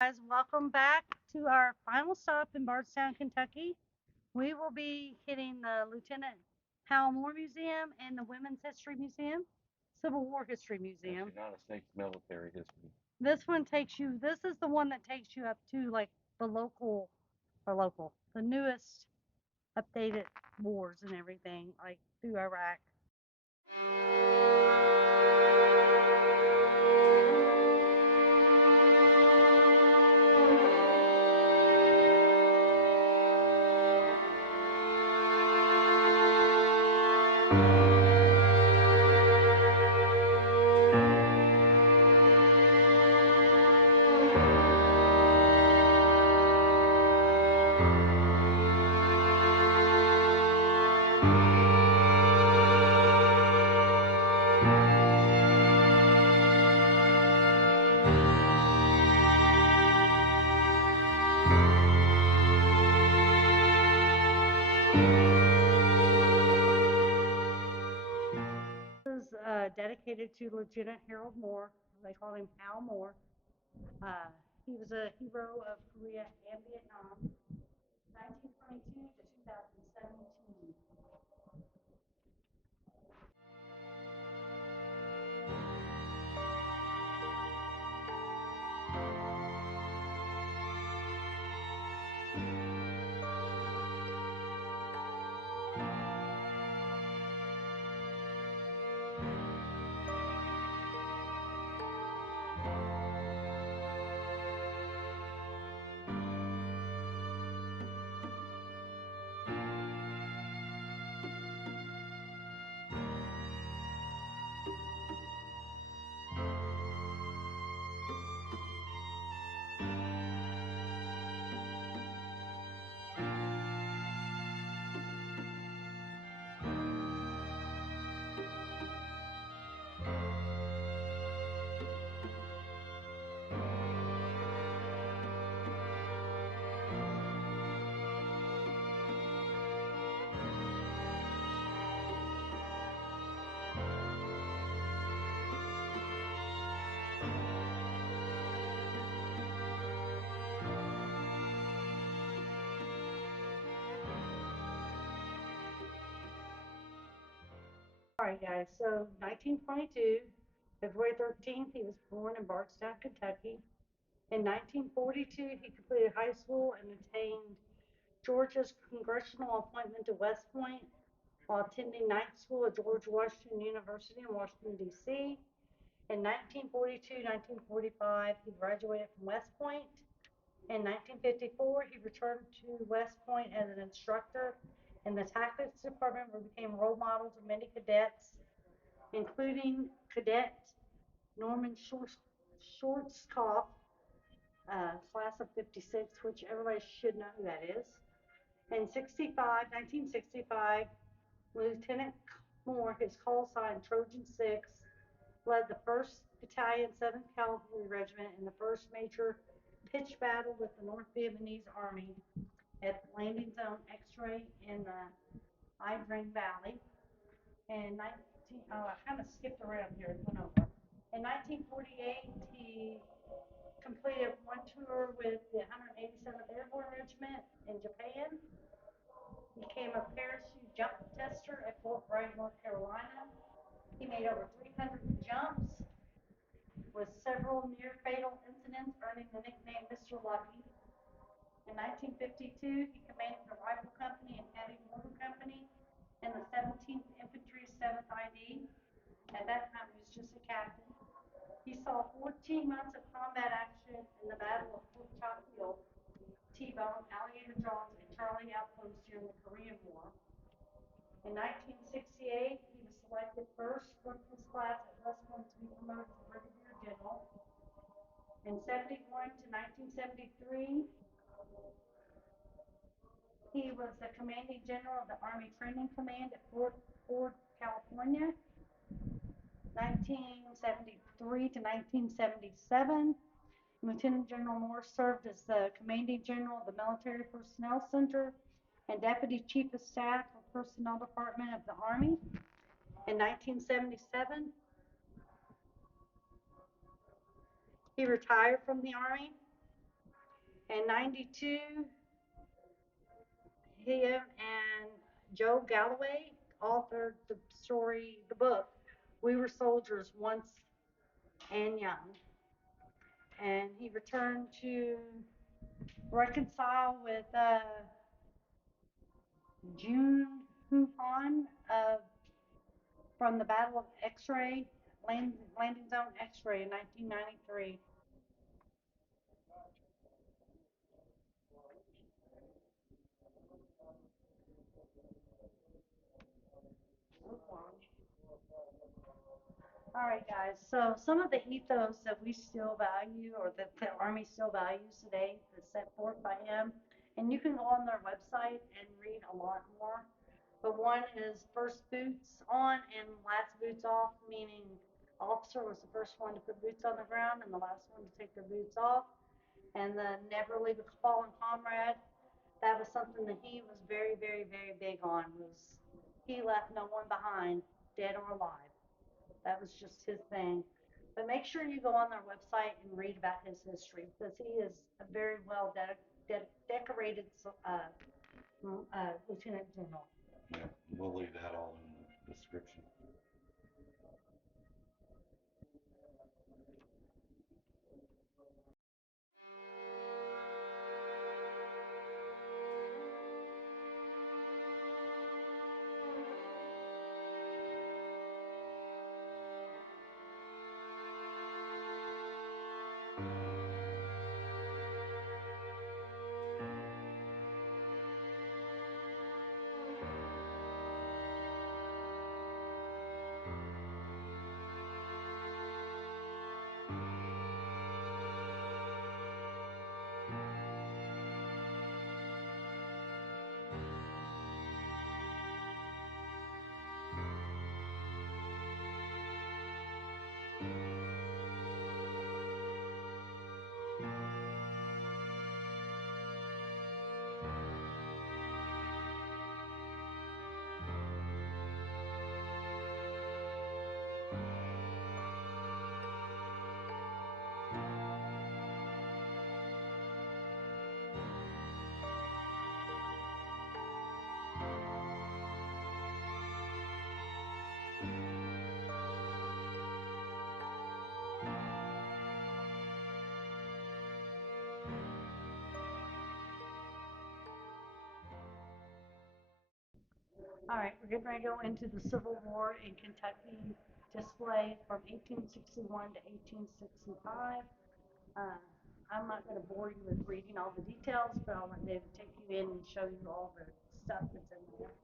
Guys, welcome back to our final stop in Bardstown, Kentucky. We will be hitting the Lieutenant Howell Moore Museum and the Women's History Museum, Civil War History Museum. United States military history. This is the one that takes you up to like the the newest updated wars and everything, like through Iraq. This is dedicated to Lieutenant Harold Moore. They call him Hal Moore. He was a hero of Korea and Vietnam, 1922 to 2017. All right, guys. So 1922, February 13th, he was born in Bardstown, Kentucky. In 1942, he completed high school and attained Georgia's congressional appointment to West Point while attending night school at George Washington University in Washington, D.C. In 1942-1945, he graduated from West Point. In 1954, he returned to West Point as an instructor in the tactics department where he became role models of many cadets, including Cadet Norman Schwarzkopf, class of 56, which everybody should know who that is. In 1965, Lieutenant Moore, his call sign Trojan 6, led the 1st Battalion, 7th Cavalry Regiment in the first major pitched battle with the North Vietnamese Army at the landing zone X-ray in the Drang Valley. I kind of skipped around here and went over. In 1948, he completed one tour with the 187th Airborne Regiment in Japan. He became a parachute jump tester at Fort Bragg, North Carolina. He made over 300 jumps with several near-fatal incidents, earning the nickname Mr. Lucky. In 1952, he commanded the Rifle Company and Heavy Mortar Company in the 17th Infantry 7th ID. At that time, he was just a captain. He saw 14 months of combat action in the Battle of Fort Chophiel, T-Bone, Alligator Jaws, and Charlie Outpost during the Korean War. In 1968, he was selected first from his class at West Point to be promoted to brigadier general. In 71 to 1973, he was the commanding general of the Army Training Command at Fort Ford, California. 1973 to 1977, Lieutenant General Moore served as the commanding general of the Military Personnel Center and Deputy Chief of Staff for Personnel Department of the Army. In 1977, he retired from the Army. In 92, him and Joe Galloway authored the book, We Were Soldiers Once and Young. And he returned to reconcile with June Hupon from the Battle of X-Ray, Landing Zone X-Ray in 1993. All right, guys. So some of the ethos that we still value, or that the Army still values today, is set forth by him. And you can go on their website and read a lot more. But one is first boots on and last boots off, meaning officer was the first one to put boots on the ground and the last one to take their boots off. And the never leave a fallen comrade, that was something that he was very, very, very big on. Was he left no one behind, dead or alive. That was just his thing. But make sure you go on their website and read about his history, because he is a very well decorated lieutenant general. Yeah, we'll leave that all in the description. All right, we're getting ready to go into the Civil War in Kentucky display from 1861 to 1865. I'm not going to bore you with reading all the details, but I'll let David take you in and show you all the stuff that's in there.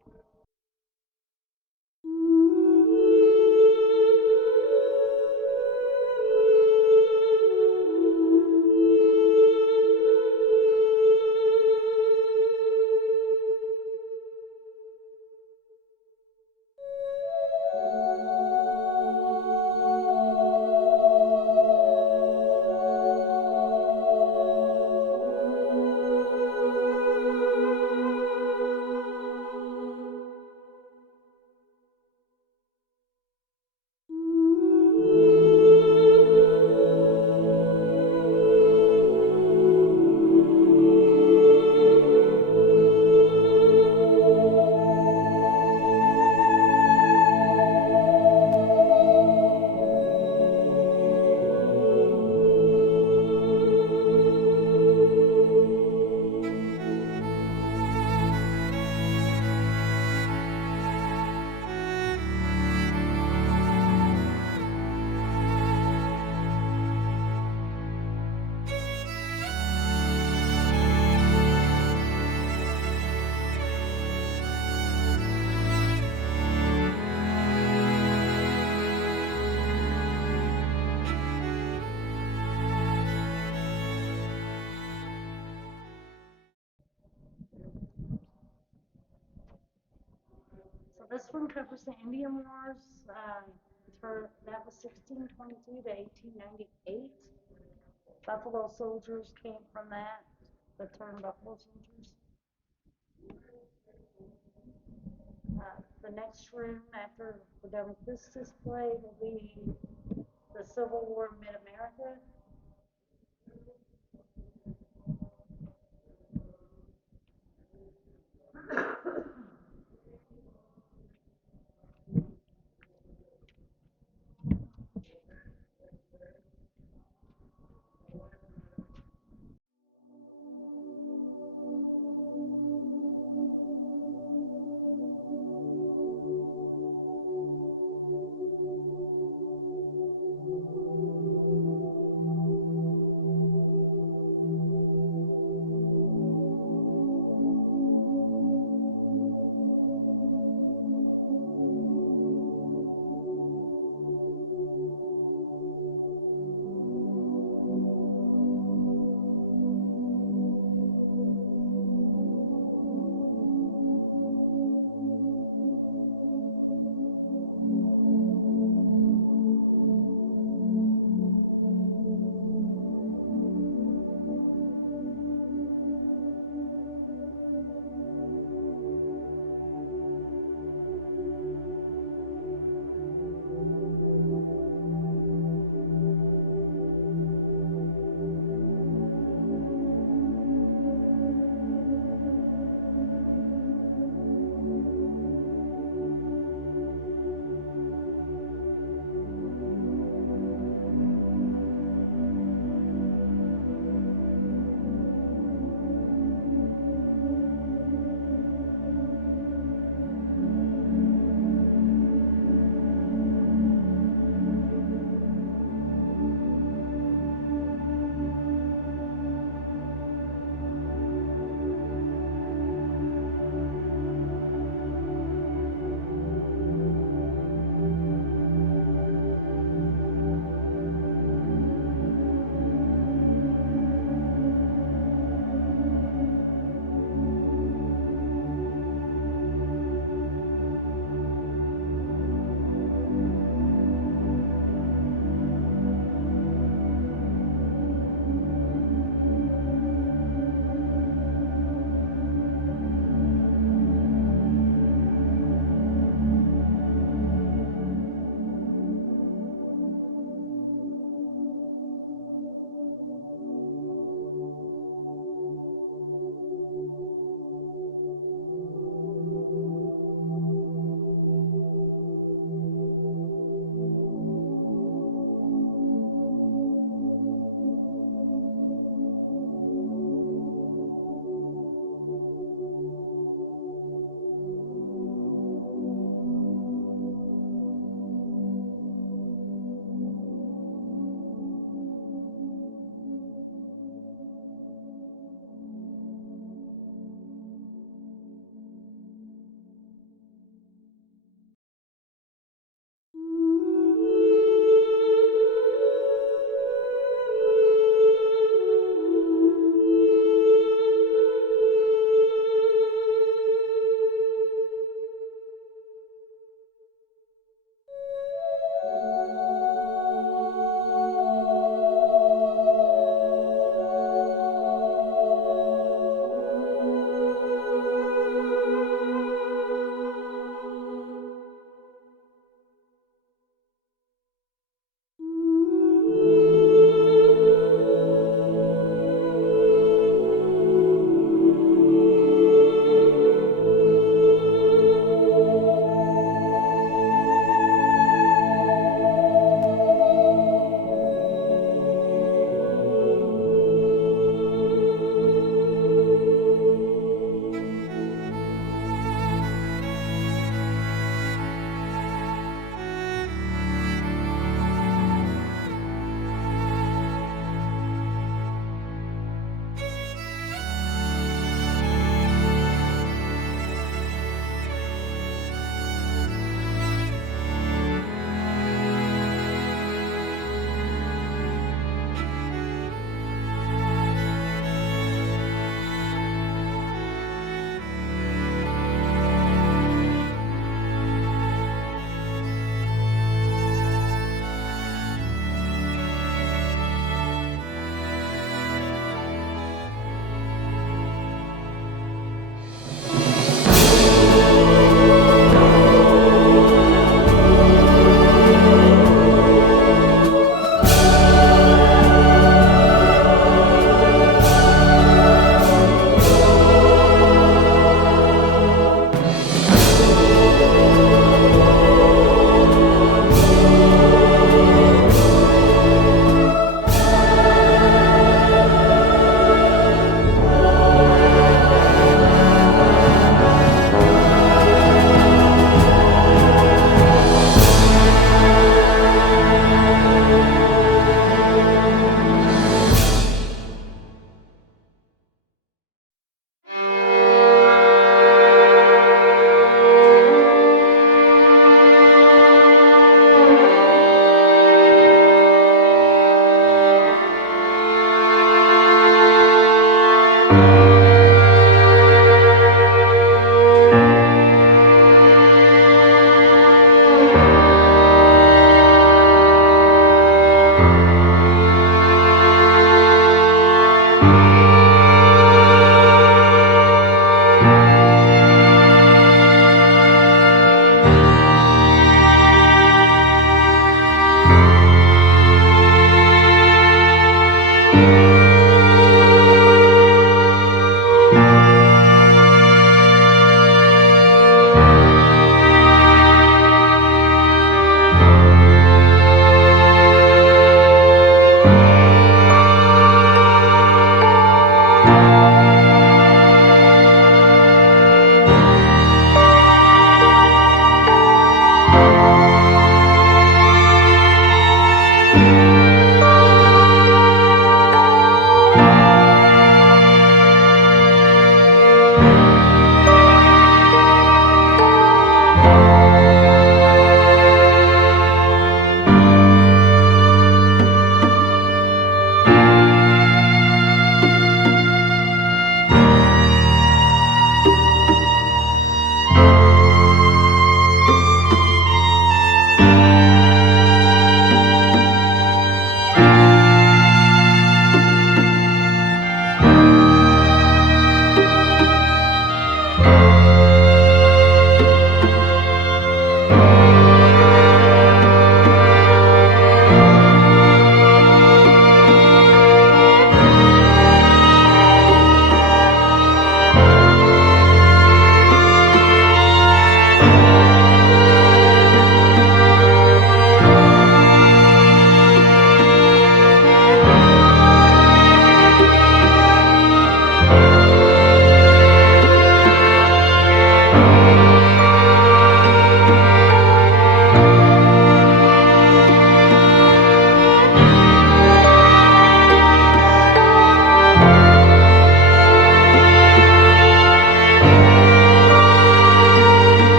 So this one covers the Indian Wars. That was 1622 to 1898. Buffalo soldiers came from that, the term Buffalo soldiers. The next room after we're done with this display will be the Civil War in Mid-America.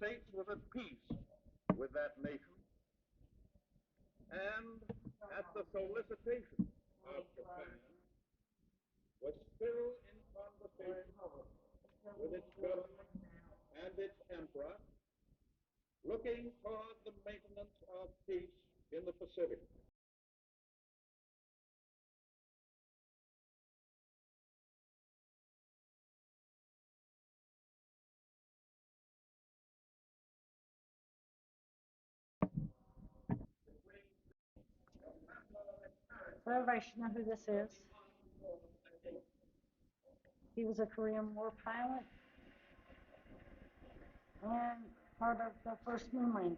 States was at peace with that nation, and at the solicitation of Japan, was still in conversation with its government and its emperor, looking toward the maintenance of peace in the Pacific. So everybody should know who this is. He was a Korean War pilot and part of the first moon landing.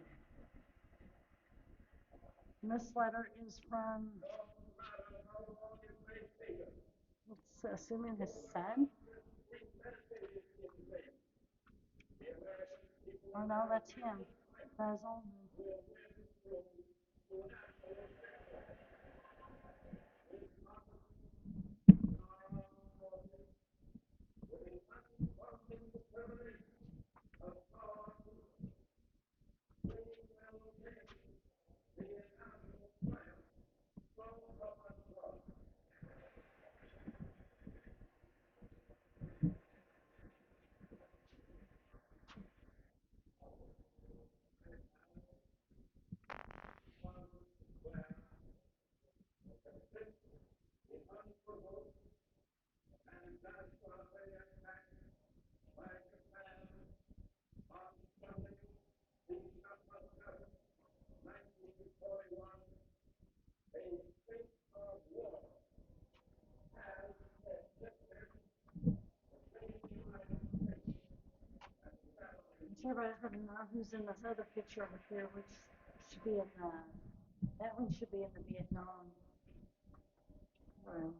And this letter is from, it's assuming his son. Oh no, that's him. That's old. Everybody's going to know who's in this other picture over here, which should be in the, that one should be in the Vietnam room.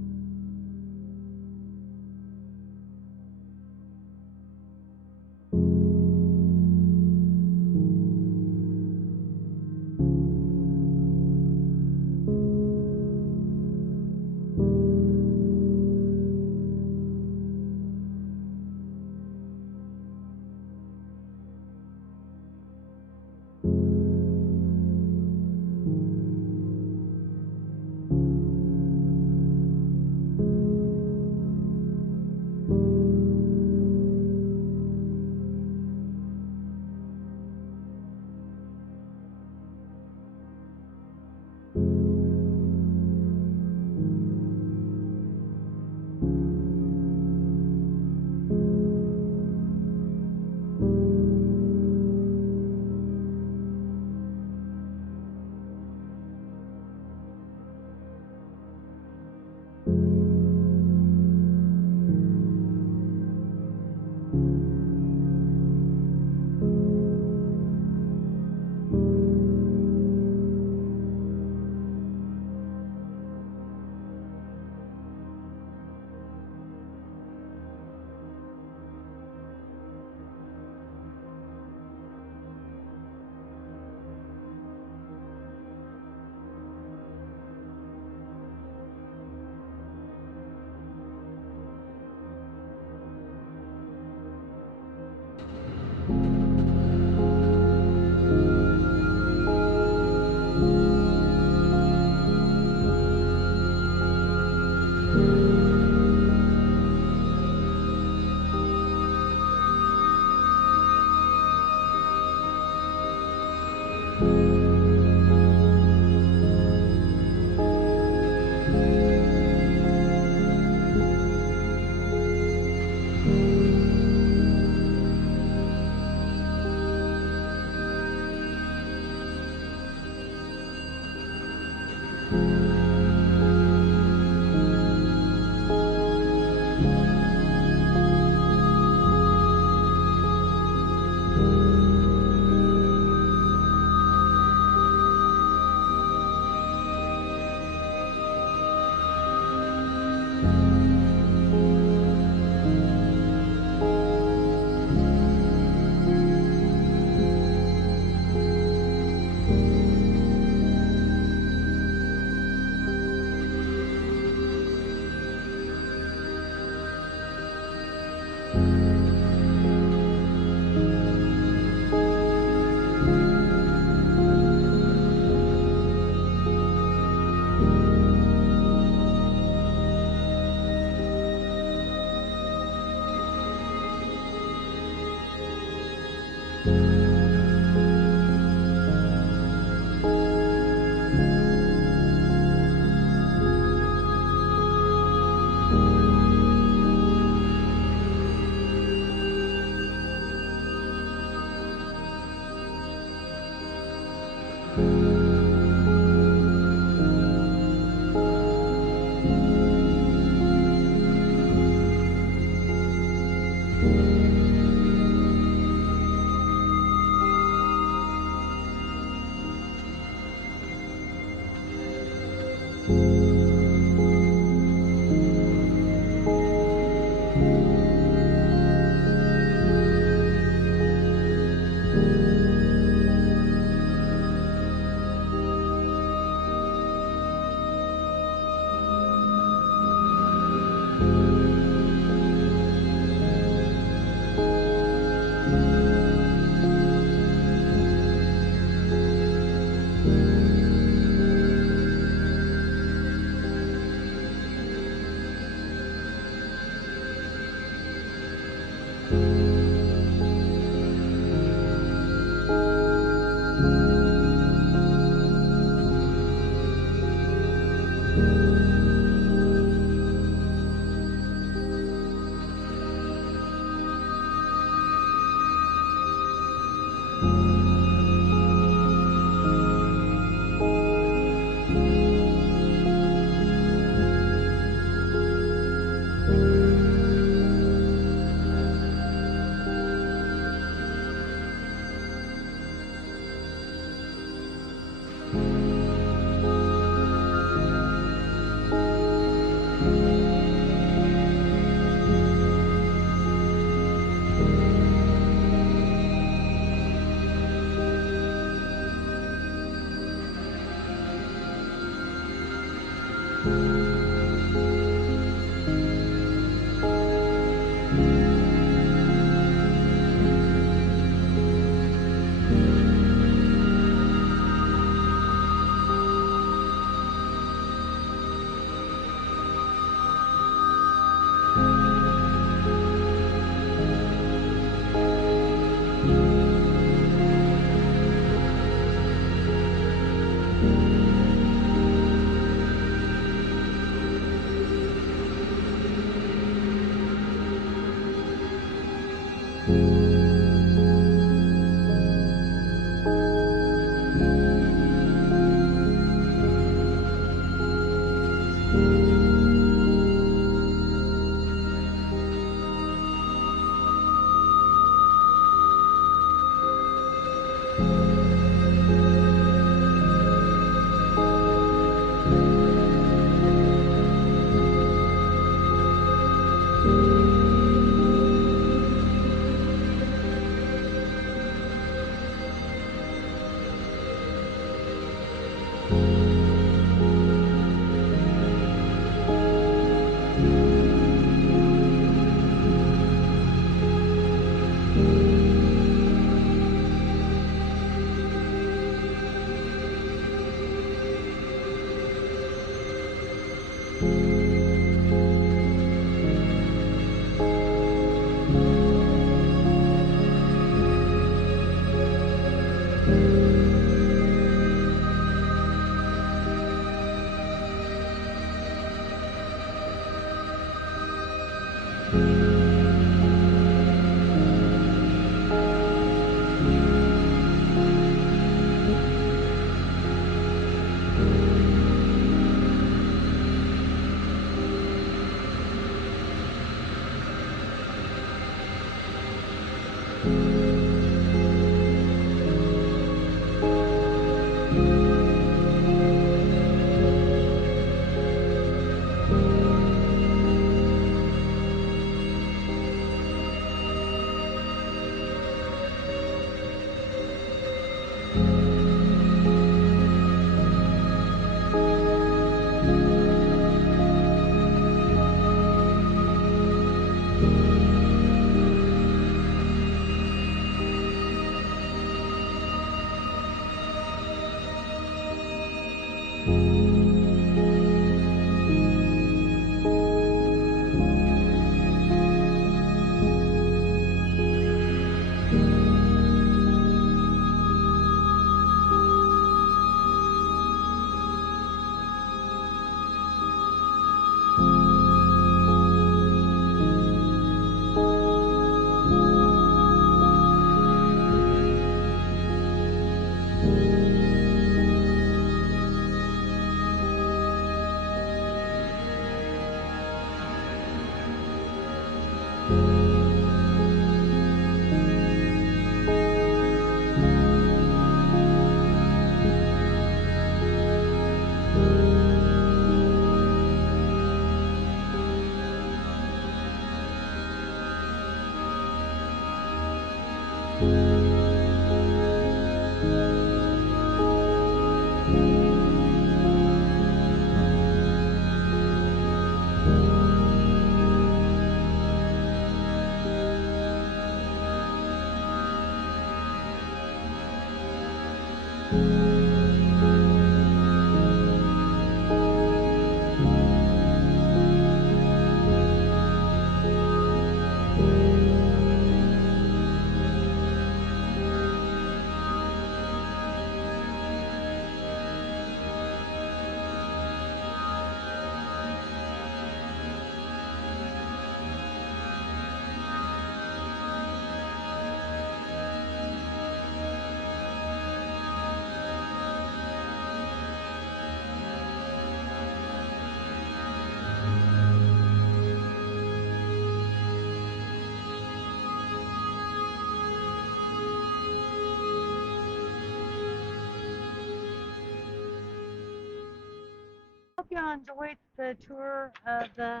Hope y'all enjoyed the tour of the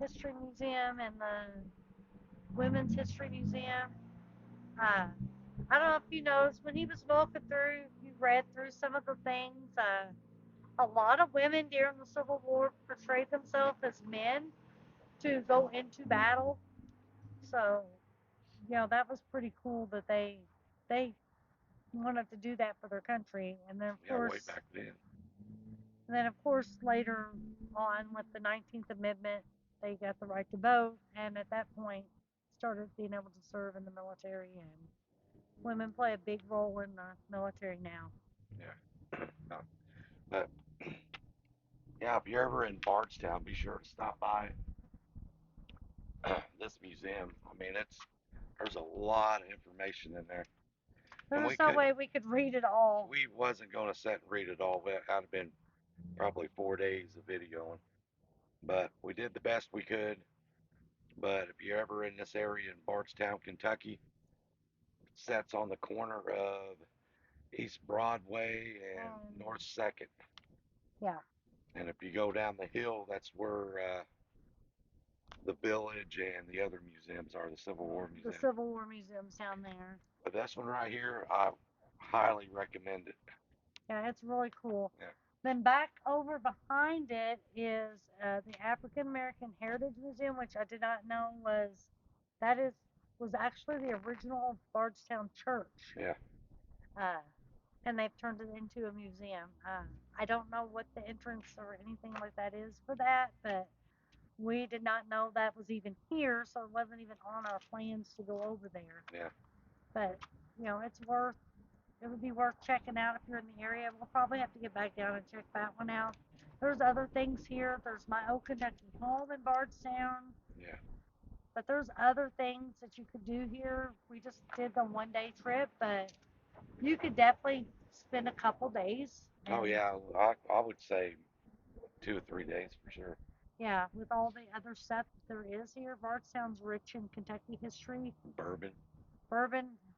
History Museum and the Women's History Museum. Uh, I don't know if you noticed when he was walking through, you read through some of the things. A lot of women during the Civil War portrayed themselves as men to go into battle. So, that was pretty cool that they wanted to do that for their country. And then of Yeah, way course, back then. later on with the 19th Amendment, they got the right to vote, and at that point started being able to serve in the military, and women play a big role in the military now. Yeah. But yeah, if you're ever in Bardstown, be sure to stop by this museum. I mean, there's a lot of information in there, and There's no way we could read it all. we wasn't going to sit and read it all. That would have been probably 4 days of videoing, but we did the best we could. But if you're ever in this area in Bardstown, Kentucky, it sits on the corner of East Broadway and North Second. Yeah. And if you go down the hill, that's where the village and the other museums are, the Civil War The Museum. Civil War Museum's down there. But this one right here, I highly recommend it. Yeah, it's really cool. Yeah. Then back over behind it is the African American Heritage Museum, which I did not know was actually the original Bardstown Church. Yeah. Uh, and they've turned it into a museum. I don't know what the entrance or anything like that is for that, but we did not know that was even here, so it wasn't even on our plans to go over there. Yeah. But it would be worth checking out if you're in the area. We'll probably have to get back down and check that one out. There's other things here. There's my old Kentucky home in Bardstown. Yeah. But there's other things that you could do here. We just did the 1 day trip, but you could definitely spend a couple days. Oh yeah, I would say 2 or 3 days for sure. Yeah, with all the other stuff there is here. Bardstown's rich in Kentucky history. Bourbon.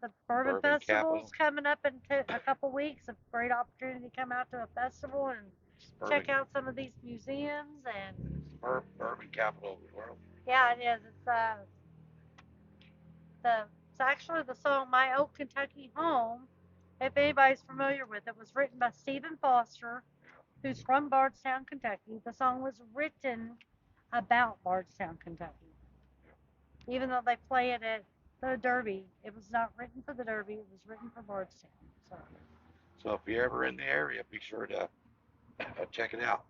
The Bourbon Bourbon Festival's capital. coming up in a couple weeks. A great opportunity to come out to a festival and check out some of these museums. And Bourbon capital of the world. yeah, it is. It's actually the song "My Old Kentucky Home." If anybody's familiar with it, was written by Stephen Foster, who's from Bardstown, Kentucky. The song was written about Bardstown, Kentucky. Even though they play it at the Derby, it was not written for the Derby. It was written for Bardstown. So if you're ever in the area, be sure to check it out.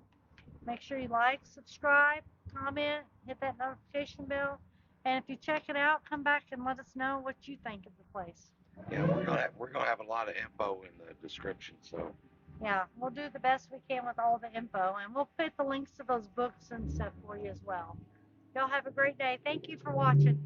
Make sure you like, subscribe, comment, hit that notification bell, and if you check it out, come back and let us know what you think of the place. Yeah, we're gonna have a lot of info in the description. So Yeah, we'll do the best we can with all the info, and we'll put the links to those books and stuff for you as well. Y'all have a great day. Thank you for watching.